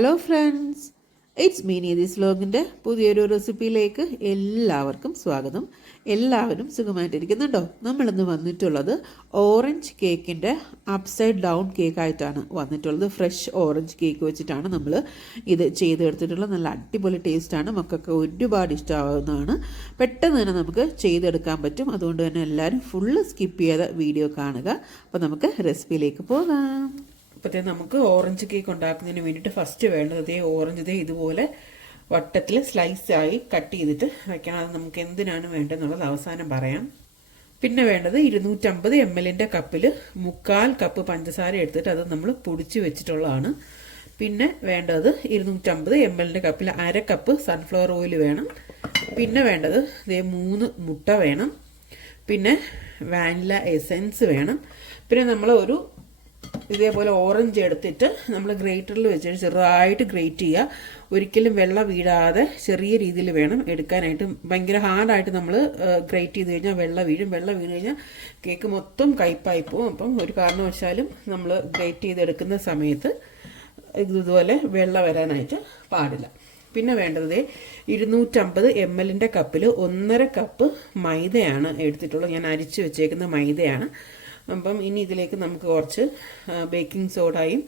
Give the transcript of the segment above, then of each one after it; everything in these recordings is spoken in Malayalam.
Hello friends it's Meeni this വ്ലോഗിന്റെ പുതിയൊരു റെസിപ്പിയിലേക്ക് എല്ലാവർക്കും സ്വാഗതം. എല്ലാവരും സുഖമായിട്ടിരിക്കുന്നുണ്ടോ? നമ്മളിന്ന് വന്നിട്ടുള്ളത് ഓറഞ്ച് കേക്കിന്റെ അപ്സൈഡ് ഡൗൺ കേക്കായിട്ടാണ് വന്നിട്ടുള്ളത്. ഫ്രഷ് ഓറഞ്ച് കേക്ക് വെച്ചിട്ടാണ് നമ്മൾ ഇത് ചെയ്തെടുത്തിട്ടുള്ളത് നല്ല അടിപൊളി ടേസ്റ്റാണ് മക്കൾക്ക് ഒരുപാട് ഇഷ്ടമാവുന്നതാണ്. പെട്ടെന്ന് തന്നെ നമുക്ക് ചെയ്തെടുക്കാൻ പറ്റും. അതുകൊണ്ട് തന്നെ എല്ലാവരും ഫുള്ള് സ്കിപ്പ് ചെയ്ത വീഡിയോ കാണുക. അപ്പോൾ നമുക്ക് റെസിപ്പിയിലേക്ക് പോകാം. അപ്പോഴത്തേ നമുക്ക് ഓറഞ്ച് കേക്ക് ഉണ്ടാക്കുന്നതിന് വേണ്ടിയിട്ട് ഫസ്റ്റ് വേണ്ടത് ഇതേ ഓറഞ്ച് ഇതേ ഇതുപോലെ വട്ടത്തിൽ സ്ലൈസായി കട്ട് ചെയ്തിട്ട് വെക്കണം. അത് നമുക്ക് എന്തിനാണ് വേണ്ടതെന്നുള്ളത് അവസാനം പറയാം. പിന്നെ വേണ്ടത് ഇരുന്നൂറ്റമ്പത് എം എല്ലിന്റെ കപ്പിൽ മുക്കാൽ കപ്പ് പഞ്ചസാര എടുത്തിട്ട് അത് നമ്മൾ പൊടിച്ച് വെച്ചിട്ടുള്ളതാണ്. പിന്നെ വേണ്ടത് ഇരുന്നൂറ്റമ്പത് എം എല്ലിന്റെ കപ്പിൽ അര കപ്പ് സൺഫ്ലവർ ഓയിൽ വേണം. പിന്നെ വേണ്ടത് ഇതേ മൂന്ന് മുട്ട വേണം. പിന്നെ വാനില എസെൻസ് വേണം. പിന്നെ നമ്മൾ ഒരു ഇതേപോലെ ഓറഞ്ച് എടുത്തിട്ട് നമ്മൾ ഗ്രേറ്ററിൽ വെച്ചിട്ട് ചെറുതായിട്ട് ഗ്രേറ്റ് ചെയ്യുക ഒരിക്കലും വെള്ളം വീഴാതെ ചെറിയ രീതിയിൽ വേണം എടുക്കാനായിട്ട്. ഭയങ്കര ഹാർഡായിട്ട് നമ്മൾ ഗ്രേറ്റ് ചെയ്ത് കഴിഞ്ഞാൽ വെള്ളം വീഴും. വെള്ളം വീണ് കഴിഞ്ഞാൽ കേക്ക് മൊത്തം കയ്പായി പോകും അപ്പം ഒരു കാരണവശാലും നമ്മൾ ഗ്രേറ്റ് ചെയ്തെടുക്കുന്ന സമയത്ത് ഇതുപോലെ വെള്ളം വരാനായിട്ട് പാടില്ല. പിന്നെ വേണ്ടത് ഇരുന്നൂറ്റമ്പത് എം എല്ലിന്റെ കപ്പിൽ ഒന്നര കപ്പ് മൈദയാണ് എടുത്തിട്ടുള്ളത്. ഞാൻ അരിച്ച് വെച്ചേക്കുന്ന മൈദയാണ്. അപ്പം ഇനി ഇതിലേക്ക് നമുക്ക് കുറച്ച് ബേക്കിംഗ് സോഡയും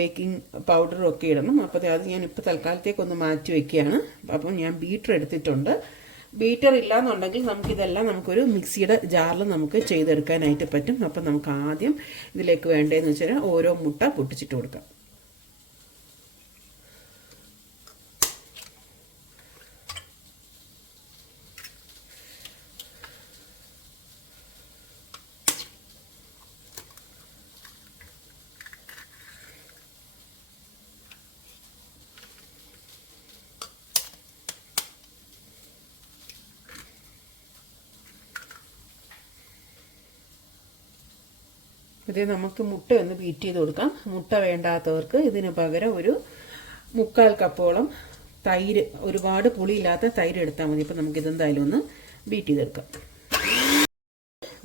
ബേക്കിംഗ് പൗഡറും ഒക്കെ ഇടണം. അപ്പോൾ അത് ഞാൻ ഇപ്പോൾ തൽക്കാലത്തേക്കൊന്ന് മാറ്റി വെക്കുകയാണ്. അപ്പം ഞാൻ ബീറ്റർ എടുത്തിട്ടുണ്ട്. ബീറ്റർ ഇല്ലാന്നുണ്ടെങ്കിൽ നമുക്കിതെല്ലാം നമുക്കൊരു മിക്സിയുടെ ജാറിൽ നമുക്ക് ചെയ്തെടുക്കാനായിട്ട് പറ്റും. അപ്പം നമുക്ക് ആദ്യം ഇതിലേക്ക് വേണ്ടതെന്ന് വെച്ചാൽ ഓരോ മുട്ട പൊട്ടിച്ചിട്ട് കൊടുക്കാം. ഇത് നമുക്ക് മുട്ട ഒന്ന് ബീറ്റ് ചെയ്ത് കൊടുക്കാം. മുട്ട വേണ്ടാത്തവർക്ക് ഇതിന് പകരം ഒരു മുക്കാൽ കപ്പോളം തൈര് ഒരുപാട് പുളിയില്ലാത്ത തൈര് എടുത്താൽ മതി. അപ്പം നമുക്ക് ഇതെന്തായാലും ഒന്ന് ബീറ്റ് ചെയ്തെടുക്കാം.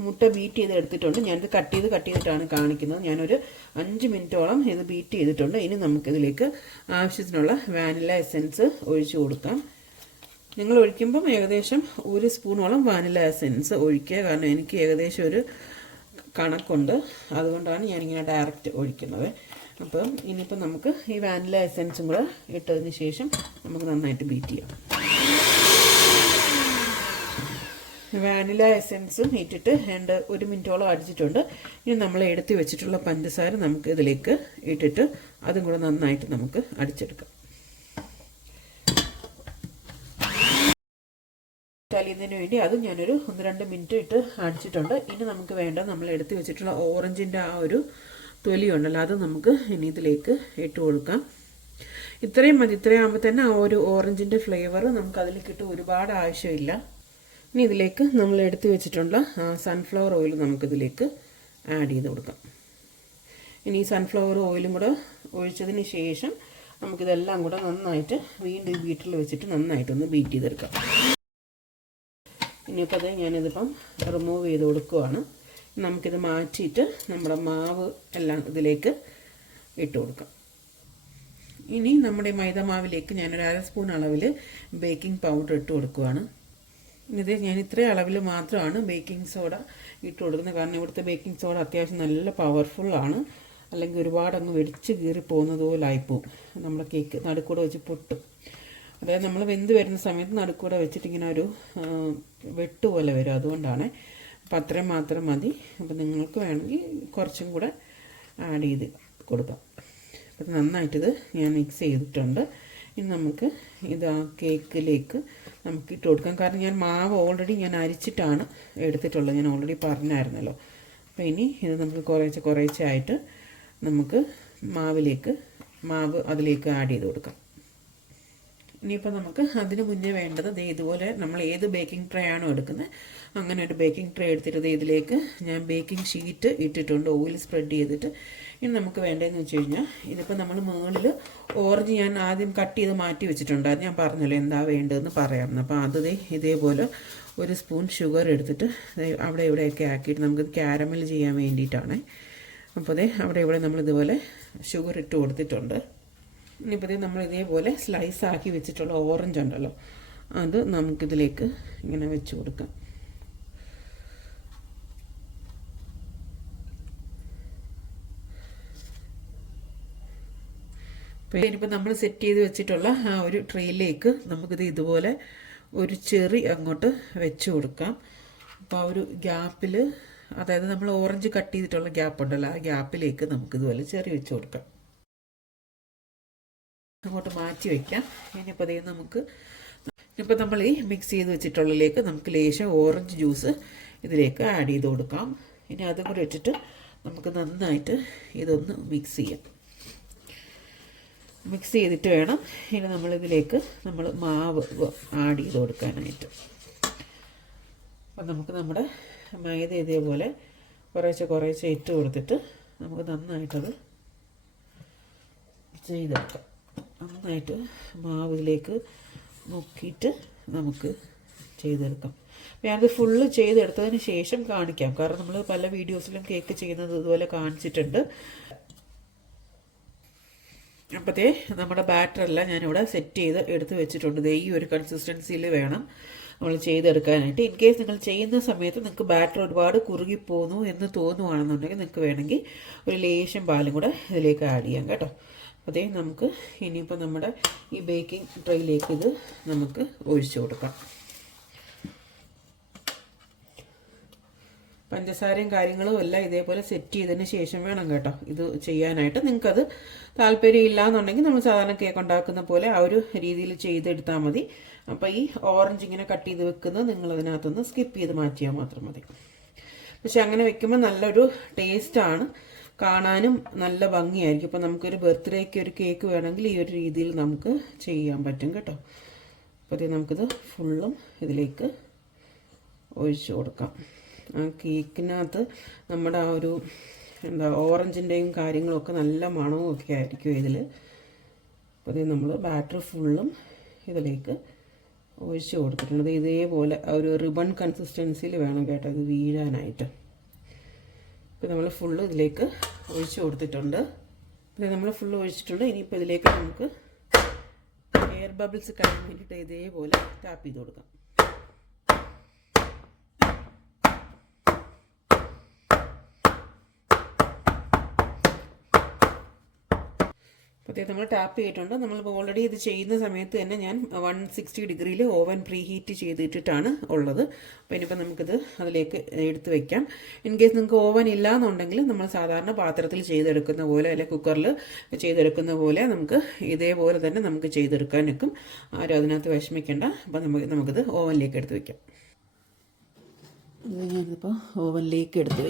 മുട്ട ബീറ്റ് ചെയ്ത് എടുത്തിട്ടുണ്ട്. ഞാനിത് കട്ട് ചെയ്ത് കട്ട് ചെയ്തിട്ടാണ് കാണിക്കുന്നത്. ഞാനൊരു അഞ്ച് മിനിറ്റോളം ഇത് ബീറ്റ് ചെയ്തിട്ടുണ്ട്. ഇനി നമുക്കിതിലേക്ക് ആവശ്യത്തിനുള്ള വാനില എസെൻസ് ഒഴിച്ചു കൊടുക്കാം. നിങ്ങൾ ഒഴിക്കുമ്പം ഏകദേശം ഒരു സ്പൂണോളം വാനില എസെൻസ് ഒഴിക്കുക. കാരണം എനിക്ക് ഏകദേശം ഒരു കണക്കുണ്ട്. അതുകൊണ്ടാണ് ഞാനിങ്ങനെ ഡയറക്റ്റ് ഒഴിക്കുന്നത്. അപ്പം ഇനിയിപ്പം നമുക്ക് ഈ വാനില എസെൻസും കൂടെ ഇട്ടതിന് ശേഷം നമുക്ക് നന്നായിട്ട് ബീറ്റ് ചെയ്യാം. വാനില എസെൻസും ഇട്ടിട്ട് രണ്ട് ഒരു മിനിറ്റോളം അടിച്ചിട്ടുണ്ട്. ഇനി നമ്മൾ എടുത്ത് വെച്ചിട്ടുള്ള പഞ്ചസാര നമുക്ക് ഇതിലേക്ക് ഇട്ടിട്ട് അതും കൂടെ നന്നായിട്ട് നമുക്ക് അടിച്ചെടുക്കാം. തലിയുന്നതിന് വേണ്ടി അത് ഞാനൊരു ഒന്ന് രണ്ട് മിനിറ്റ് ഇട്ട് അടിച്ചിട്ടുണ്ട്. ഇനി നമുക്ക് വേണ്ട നമ്മൾ എടുത്തു വെച്ചിട്ടുള്ള ഓറഞ്ചിന്റെ ആ ഒരു തൊലിയുണ്ടല്ലോ അത് നമുക്ക് ഇനി ഇതിലേക്ക് ഇട്ട് കൊടുക്കാം. ഇത്രയും മതി ഇത്രയും ആകുമ്പോൾ തന്നെ ആ ഒരു ഓറഞ്ചിന്റെ ഫ്ലേവർ നമുക്ക് അതിൽ കിട്ടും ഒരുപാട് ആവശ്യമില്ല. ഇനി ഇതിലേക്ക് നമ്മൾ എടുത്തു വെച്ചിട്ടുള്ള സൺഫ്ലവർ ഓയിൽ നമുക്കിതിലേക്ക് ആഡ് ചെയ്ത് കൊടുക്കാം. ഇനി ഈ സൺഫ്ലവർ ഓയിലും കൂടെ ഒഴിച്ചതിന് ശേഷം നമുക്കിതെല്ലാം കൂടെ നന്നായിട്ട് വീണ്ടും വീട്ടിൽ വെച്ചിട്ട് നന്നായിട്ടൊന്ന് ബീറ്റ് ചെയ്തെടുക്കാം. ഇനിയിപ്പോൾ അത് ഞാനിതിപ്പം റിമൂവ് ചെയ്ത് കൊടുക്കുവാണ്. നമുക്കിത് മാറ്റിയിട്ട് നമ്മുടെ മാവ് എല്ലാം ഇതിലേക്ക് ഇട്ട് കൊടുക്കാം. ഇനി നമ്മുടെ മൈദ മാവിലേക്ക് ഞാനൊരു അര സ്പൂൺ അളവിൽ ബേക്കിംഗ് പൗഡർ ഇട്ട് കൊടുക്കുവാണ്. ഇത് ഞാൻ ഇത്രയും അളവിൽ മാത്രമാണ് ബേക്കിംഗ് സോഡ ഇട്ട് കൊടുക്കുന്നത്. കാരണം ഇവിടുത്തെ ബേക്കിംഗ് സോഡ അത്യാവശ്യം നല്ല പവർഫുള്ളാണ് അല്ലെങ്കിൽ ഒരുപാട് അങ്ങ് വെടിച്ച് കീറി പോകുന്നത് പോലെ നമ്മുടെ കേക്ക് നടുക്കൂടെ വെച്ച് പൊട്ടും. അതായത് നമ്മൾ വെന്ത് വരുന്ന സമയത്ത് നടുക്കൂടെ വെച്ചിട്ട് ഇങ്ങനെ ഒരു വെട്ട് പോലെ വരും. അതുകൊണ്ടാണ് അപ്പം അത്രയും മാത്രം മതി. അപ്പം നിങ്ങൾക്ക് വേണമെങ്കിൽ കുറച്ചും കൂടെ ആഡ് ചെയ്ത് കൊടുക്കാം. അപ്പം നന്നായിട്ടിത് ഞാൻ മിക്സ് ചെയ്തിട്ടുണ്ട്. ഇനി നമുക്ക് ഇത് ആ കേക്കിലേക്ക് നമുക്ക് ഇട്ട് കൊടുക്കാം. കാരണം ഞാൻ മാവ് ഓൾറെഡി ഞാൻ അരിച്ചിട്ടാണ് എടുത്തിട്ടുള്ളത്. ഞാൻ ഓൾറെഡി പറഞ്ഞായിരുന്നല്ലോ. അപ്പോൾ ഇനി ഇത് നമുക്ക് കുറേശ്ശെ കുറേശ്ശെ ആയിട്ട് നമുക്ക് മാവിലേക്ക് മാവ് അതിലേക്ക് ആഡ് ചെയ്ത് കൊടുക്കാം. ഇനിയിപ്പോൾ നമുക്ക് അതിന് മുന്നേ വേണ്ടത് ദേ ഇതുപോലെ നമ്മൾ ഏത് ബേക്കിംഗ് ട്രേ ആണോ എടുക്കുന്നത് അങ്ങനെ ഒരു ബേക്കിംഗ് ട്രേ എടുത്തിട്ട് ഇതിലേക്ക് ഞാൻ ബേക്കിംഗ് ഷീറ്റ് ഇട്ടിട്ടുണ്ട് ഓയിൽ സ്പ്രെഡ് ചെയ്തിട്ട്. ഇനി നമുക്ക് വേണ്ടതെന്ന് വെച്ച് കഴിഞ്ഞാൽ ഇതിപ്പോൾ നമ്മൾ മുകളിൽ ഓറഞ്ച് ഞാൻ ആദ്യം കട്ട് ചെയ്ത് മാറ്റി വെച്ചിട്ടുണ്ട്. അത് ഞാൻ പറഞ്ഞല്ലോ എന്താ വേണ്ടതെന്ന് പറയാമെന്ന് അപ്പോൾ അത് ഇതേപോലെ ഒരു സ്പൂൺ ഷുഗർ എടുത്തിട്ട് അവിടെ ഇവിടെയൊക്കെ ആക്കിയിട്ട് നമുക്ക് ക്യാരമൽ ചെയ്യാൻ വേണ്ടിയിട്ടാണ്. അപ്പോൾ അതെ അവിടെ ഇവിടെ നമ്മൾ ഇതുപോലെ ഷുഗർ ഇട്ട് കൊടുത്തിട്ടുണ്ട്. ഇനിയിപ്പോൾ നമ്മൾ ഇതേപോലെ സ്ലൈസ് ആക്കി വെച്ചിട്ടുള്ള ഓറഞ്ച് ഉണ്ടല്ലോ അത് നമുക്കിതിലേക്ക് ഇങ്ങനെ വെച്ച് കൊടുക്കാം. ഇനിയിപ്പോൾ നമ്മൾ സെറ്റ് ചെയ്ത് വെച്ചിട്ടുള്ള ആ ഒരു ട്രെയിലേക്ക് നമുക്കിത് ഇതുപോലെ ഒരു ചെറി അങ്ങോട്ട് വെച്ച് കൊടുക്കാം. അപ്പോൾ ആ ഒരു ഗ്യാപ്പിൽ അതായത് നമ്മൾ ഓറഞ്ച് കട്ട് ചെയ്തിട്ടുള്ള ഗ്യാപ്പ് ഉണ്ടല്ലോ ആ ഗ്യാപ്പിലേക്ക് നമുക്കിതുപോലെ ചെറി വെച്ച് കൊടുക്കാം. അങ്ങോട്ട് മാറ്റി വയ്ക്കാം ഇനിയിപ്പോൾ അതേ നമുക്ക് ഇപ്പോൾ നമ്മൾ ഈ മിക്സ് ചെയ്ത് വെച്ചിട്ടുള്ളതിലേക്ക് നമുക്ക് ലേശം ഓറഞ്ച് ജ്യൂസ് ഇതിലേക്ക് ആഡ് ചെയ്ത് കൊടുക്കാം. ഇനി അതും കൂടി ഇട്ടിട്ട് നമുക്ക് നന്നായിട്ട് ഇതൊന്ന് മിക്സ് ചെയ്യാം. മിക്സ് ചെയ്തിട്ട് വേണം ഇനി നമ്മളിതിലേക്ക് നമ്മൾ മാവ് ആഡ് ചെയ്ത് കൊടുക്കാനായിട്ട്. അപ്പം നമുക്ക് നമ്മുടെ മൈദ ഇതേപോലെ കുറേശ്ശെ കുറേശ്ശെ ഇട്ട് കൊടുത്തിട്ട് നമുക്ക് നന്നായിട്ടത് ചെയ്തെടുക്കാം. നന്നായിട്ട് മാവിലേക്ക് നോക്കിയിട്ട് നമുക്ക് ചെയ്തെടുക്കാം. ഞാനത് ഫുള്ള് ചെയ്തെടുത്തതിന് ശേഷം കാണിക്കാം. കാരണം നമ്മൾ പല വീഡിയോസിലും കേക്ക് ചെയ്യുന്നത് ഇതുപോലെ കാണിച്ചിട്ടുണ്ട്. അപ്പത്തെ നമ്മുടെ ബാറ്ററെല്ലാം ഞാനിവിടെ സെറ്റ് ചെയ്ത് എടുത്ത് വെച്ചിട്ടുണ്ട്. ഈ ഒരു കൺസിസ്റ്റൻസിയിൽ വേണം നമ്മൾ ചെയ്തെടുക്കാനായിട്ട്. ഇൻ കേസ് നിങ്ങൾ ചെയ്യുന്ന സമയത്ത് നിങ്ങൾക്ക് ബാറ്റർ ഒരുപാട് കുറുകി പോകുന്നു എന്ന് തോന്നുവാണെന്നുണ്ടെങ്കിൽ നിങ്ങൾക്ക് വേണമെങ്കിൽ ഒരു ലേശം പാലും കൂടെ ഇതിലേക്ക് ആഡ് ചെയ്യാം കേട്ടോ. അതേ നമുക്ക് ഇനിയിപ്പോൾ നമ്മുടെ ഈ ബേക്കിംഗ് ട്രേയിലേക്ക് ഇത് നമുക്ക് ഒഴിച്ചു കൊടുക്കാം. പഞ്ചസാരയും കാര്യങ്ങളും എല്ലാം ഇതേപോലെ സെറ്റ് ചെയ്തതിന് ശേഷം വേണം കേട്ടോ. ഇത് ചെയ്യാനായിട്ട്. നിങ്ങൾക്കത് താല്പര്യം ഇല്ല എന്നുണ്ടെങ്കിൽ നമ്മൾ സാധാരണ കേക്ക് ഉണ്ടാക്കുന്ന പോലെ ആ ഒരു രീതിയിൽ ചെയ്തെടുത്താൽ മതി. അപ്പോൾ ഈ ഓറഞ്ച് ഇങ്ങനെ കട്ട് ചെയ്ത് വെക്കുന്നത് നിങ്ങൾ അതിനകത്തുനിന്ന് സ്കിപ്പ് ചെയ്ത് മാറ്റിയാൽ മാത്രം മതി. പക്ഷെ അങ്ങനെ വെക്കുമ്പോൾ നല്ലൊരു ടേസ്റ്റാണ് കാണാനും നല്ല ഭംഗിയായിരിക്കും. അപ്പോൾ നമുക്കൊരു ബർത്ത്ഡേക്ക് ഒരു കേക്ക് വേണമെങ്കിൽ ഈ ഒരു രീതിയിൽ നമുക്ക് ചെയ്യാൻ പറ്റും കേട്ടോ. അപ്പോൾ ഇത് നമുക്കിത് ഫുള്ളും ഇതിലേക്ക് ഒഴിച്ചു കൊടുക്കാം. ആ കേക്കിനകത്ത് നമ്മുടെ ആ ഒരു എന്താ ഓറഞ്ചിന്റെയും കാര്യങ്ങളൊക്കെ നല്ല മണവും ഒക്കെ ആയിരിക്കും ഇതിൽ അപ്പോൾ ഇത് നമ്മൾ ബാറ്റർ ഫുള്ളും ഇതിലേക്ക് ഒഴിച്ചു കൊടുത്തിട്ടുണ്ട്. ഇതേപോലെ ഒരു റിബൺ കൺസിസ്റ്റൻസിയിൽ വേണം കേട്ടോ ഇത് വീഴാനായിട്ട്. ഇപ്പോൾ നമ്മൾ ഫുള്ള് ഇതിലേക്ക് ഒഴിച്ചു കൊടുത്തിട്ടുണ്ട്. ഇത് നമ്മൾ ഫുള്ള് ഒഴിച്ചിട്ടുണ്ട്. ഇനിയിപ്പോൾ ഇതിലേക്ക് നമുക്ക് എയർ ബബിൾസ് കഴിയാൻ വേണ്ടിയിട്ട് ഇതേപോലെ ടാപ്പ് ചെയ്ത് കൊടുക്കാം. അപ്പോഴത്തേക്ക് നമ്മൾ ടാപ്പ് ചെയ്തിട്ടുണ്ട്. നമ്മളിപ്പോൾ ഓൾറെഡി ഇത് ചെയ്യുന്ന സമയത്ത് തന്നെ ഞാൻ വൺ സിക്സ്റ്റി ഡിഗ്രിയിൽ ഓവൻ പ്രീ ഹീറ്റ് ചെയ്തിട്ടിട്ടാണ് ഉള്ളത്. അപ്പോൾ ഇനിയിപ്പോൾ നമുക്കിത് അതിലേക്ക് എടുത്ത് വെക്കാം. ഇൻ കേസ് നിങ്ങൾക്ക് ഓവൻ ഇല്ല എന്നുണ്ടെങ്കിൽ നമ്മൾ സാധാരണ പാത്രത്തിൽ ചെയ്തെടുക്കുന്ന പോലെ അല്ലെങ്കിൽ കുക്കറിൽ ചെയ്തെടുക്കുന്ന പോലെ നമുക്ക് ഇതേപോലെ തന്നെ നമുക്ക് ചെയ്തെടുക്കാൻ നിൽക്കും. ആരും അതിനകത്ത് വിഷമിക്കേണ്ട. അപ്പോൾ നമുക്ക് നമുക്കിത് ഓവനിലേക്ക് എടുത്ത് വെക്കാം. ഇത് ഞാനിപ്പോൾ ഓവനിലേക്ക് എടുത്ത്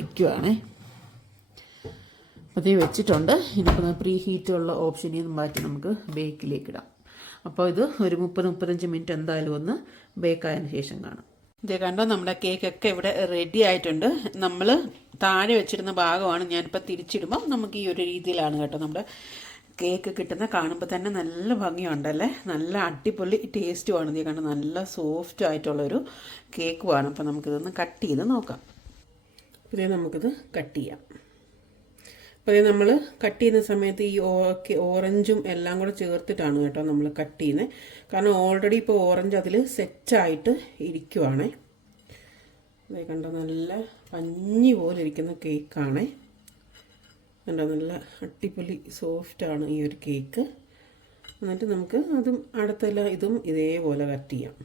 അതേ വെച്ചിട്ടുണ്ട്. ഇനിയിപ്പോൾ പ്രീ ഹീറ്റുള്ള ഓപ്ഷനിൽ നിന്ന് മാറ്റി നമുക്ക് ബേക്കിലേക്ക് ഇടാം. അപ്പോൾ ഇത് ഒരു മുപ്പത് മുപ്പത്തഞ്ച് മിനിറ്റ് എന്തായാലും ഒന്ന് ബേക്കായതിനു ശേഷം കാണാം. ഇതേ കണ്ടോ നമ്മുടെ കേക്കൊക്കെ ഇവിടെ റെഡി ആയിട്ടുണ്ട്. നമ്മൾ താഴെ വെച്ചിരുന്ന ഭാഗമാണ് ഞാനിപ്പോൾ തിരിച്ചിടുമ്പോൾ നമുക്ക് ഈ ഒരു രീതിയിലാണ് കേട്ടോ നമ്മുടെ കേക്ക് കിട്ടുന്ന കാണുമ്പോൾ തന്നെ നല്ല ഭംഗിയുണ്ടല്ലേ നല്ല അടിപൊളി ടേസ്റ്റുമാണ് ഇതേ കണ്ടോ നല്ല സോഫ്റ്റ് ആയിട്ടുള്ളൊരു കേക്കുമാണ് അപ്പോൾ നമുക്കിതൊന്ന് കട്ട് ചെയ്ത് നോക്കാം. ഇതേ നമുക്കിത് കട്ട് ചെയ്യാം. അപ്പോൾ നമ്മൾ കട്ട് ചെയ്യുന്ന സമയത്ത് ഈ ഓറഞ്ചും എല്ലാം കൂടെ ചേർത്തിട്ടാണ് കേട്ടോ നമ്മൾ കട്ട് ചെയ്യുന്നത് കാരണം ഓൾറെഡി ഇപ്പോൾ ഓറഞ്ച് അതിൽ സെറ്റായിട്ട് ഇരിക്കുവാണേ. അതേ കണ്ടോ നല്ല പഞ്ഞി പോലെ ഇരിക്കുന്ന കേക്കാണേ കണ്ടോ നല്ല അടിപൊളി സോഫ്റ്റാണ് ഈ ഒരു കേക്ക് എന്നിട്ട് നമുക്ക് അതും അടുത്തെല്ലാം ഇതും ഇതേപോലെ കട്ട് ചെയ്യാം.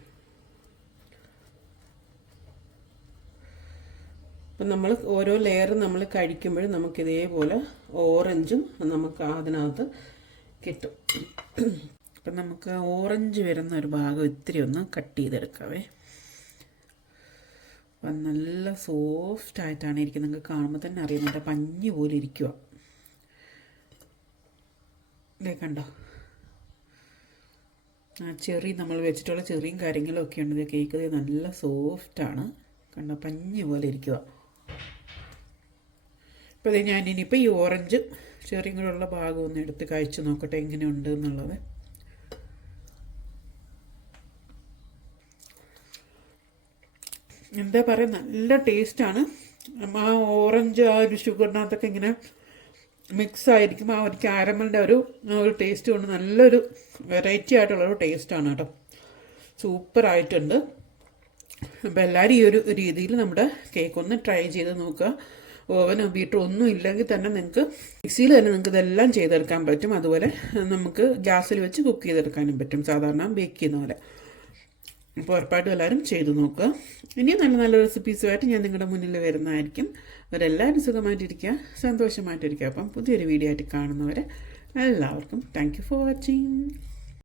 അപ്പം നമ്മൾ ഓരോ ലെയർ നമ്മൾ കഴിക്കുമ്പോഴും നമുക്ക് ഇതേപോലെ ഓറഞ്ചും നമുക്ക് അതിനകത്ത് കിട്ടും. അപ്പം നമുക്ക് ഓറഞ്ച് വരുന്ന ഒരു ഭാഗം ഇത്തിരി ഒന്ന് കട്ട് ചെയ്തെടുക്കാവേ. അപ്പം നല്ല സോഫ്റ്റ് ആയിട്ടാണ് ഇരിക്കുന്നത്. നിങ്ങൾക്ക് കാണുമ്പോൾ തന്നെ അറിയാം. നല്ല പഞ്ഞി പോലെ ഇരിക്കുക ഇതേ കണ്ടോ? ആ ചെറി നമ്മൾ വെച്ചിട്ടുള്ള ചെറിയും കാര്യങ്ങളും ഒക്കെ ഉണ്ട്. കേക്ക് നല്ല സോഫ്റ്റാണ് കണ്ടോ? പഞ്ഞി പോലെ ഇരിക്കുക അപ്പോൾ ഞാൻ ഇനിയിപ്പോൾ ഈ ഓറഞ്ച് ചെറിയും കൂടെയുള്ള ഭാഗം ഒന്ന് എടുത്ത് കഴിച്ച് നോക്കട്ടെ എങ്ങനെയുണ്ട് എന്നുള്ളത്. എന്താ പറയുക നല്ല ടേസ്റ്റാണ് ആ ഓറഞ്ച് ആ ഒരു ഷുഗറിനകത്തൊക്കെ ഇങ്ങനെ മിക്സ് ആയിരിക്കും. ആ ഒരു ക്യാരമലിന്റെ ഒരു ഒരു ടേസ്റ്റ് കൊണ്ട് നല്ലൊരു വെറൈറ്റി ആയിട്ടുള്ള ഒരു ടേസ്റ്റാണ് കേട്ടോ. സൂപ്പറായിട്ടുണ്ട് അപ്പോൾ എല്ലാവരും ഈ ഒരു രീതിയിൽ നമ്മുടെ കേക്ക് ഒന്ന് ട്രൈ ചെയ്ത് നോക്കുക. ഓവനോ ബീറ്ററോ ഒന്നും ഇല്ലെങ്കിൽ തന്നെ നിങ്ങൾക്ക് മിക്സിയിൽ തന്നെ നിങ്ങൾക്ക് ഇതെല്ലാം ചെയ്തെടുക്കാൻ പറ്റും. അതുപോലെ നമുക്ക് ഗ്യാസിൽ വെച്ച് കുക്ക് ചെയ്തെടുക്കാനും പറ്റും. സാധാരണ ബേക്ക് ചെയ്യുന്ന പോലെ. അപ്പോൾ ഉറപ്പായിട്ടും എല്ലാവരും ചെയ്തു നോക്കുക. ഇനിയും നല്ല നല്ല റെസിപ്പീസുമായിട്ട് ഞാൻ നിങ്ങളുടെ മുന്നിൽ വരുന്നതായിരിക്കും. അവരെല്ലാവരും സുഖമായിട്ടിരിക്കുക സന്തോഷമായിട്ടിരിക്കുക. അപ്പം പുതിയൊരു വീഡിയോ ആയിട്ട് കാണുന്നവരെ എല്ലാവർക്കും താങ്ക് ഫോർ വാച്ചിങ്